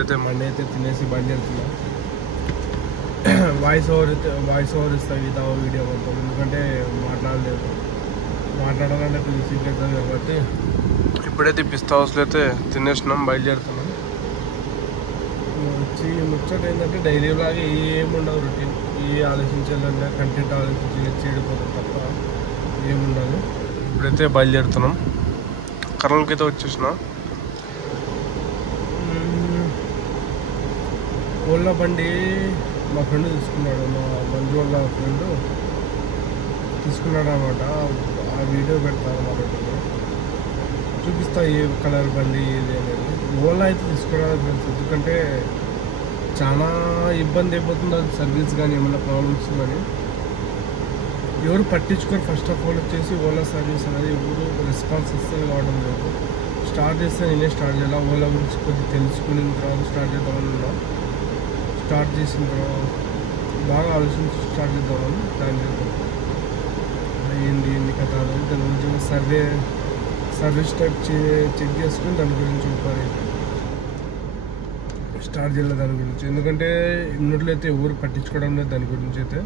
అయితే మండే అయితే తినేసి బయలుదేరుతున్నా. వాయిస్ ఓవర్ ఇస్తా వీడియో మొత్తం, ఎందుకంటే మాట్లాడాలంటే కొంచెం సీక్రెట్ అవుతుంది కాబట్టి ఇప్పుడైతే పిస్తా హౌస్లో అయితే తినేసినాం, బయలుదేరుతున్నాం. ముచ్చట ఏంటంటే డైలీ లాగే ఏముండదు, రొటీన్ ఆలోచించాలంటే కంటెంట్ ఆలోచించి చేయకపోతే తప్ప ఏముండదు. ఇప్పుడైతే బయలుదేరుతున్నాం, కర్నూలుకి అయితే వచ్చేసిన. ఓలా బండి మా ఫ్రెండ్ తీసుకున్నాడు, మా మంజు వాళ్ళ ఫ్రెండ్ తీసుకున్నాడు అనమాట. ఆ వీడియో పెడతాను అన్నమాట, చూపిస్తా ఏ కలర్ బండి ఇది అనేది. ఓలా అయితే తీసుకోవడానికి ఫ్రెండ్స్, ఎందుకంటే చాలా ఇబ్బంది అయిపోతుంది అది సర్వీస్ కానీ ఏమైనా ప్రాబ్లమ్స్ కానీ ఎవరు పట్టించుకొని. ఫస్ట్ ఆఫ్ ఆల్ వచ్చేసి ఓలా సర్వీస్ అనేది ఎవరు రెస్పాన్స్ అస్సలు కావడం లేదు. స్టార్ట్ చేస్తే నేనే స్టార్ట్ చేయాలి, ఓలా గురించి కొద్దిగా తెలుసుకున్న తర్వాత స్టార్ట్ చేద్దామని ఉన్నా. స్టార్ట్ చేసిన తర్వాత బాగా ఆలోచించి స్టార్ట్ చేద్దామని ప్లాన్ చేద్దాం. ఏంది కథ అనేది దాని గురించి సర్వీస్ టైప్ చెక్ చేసుకుని దాని గురించి ఒకసారి స్టార్ట్ చేయాలి దాని గురించి. ఎందుకంటే ఇన్నట్లయితే ఎవరు పట్టించుకోవడం లేదు దాని గురించి అయితే.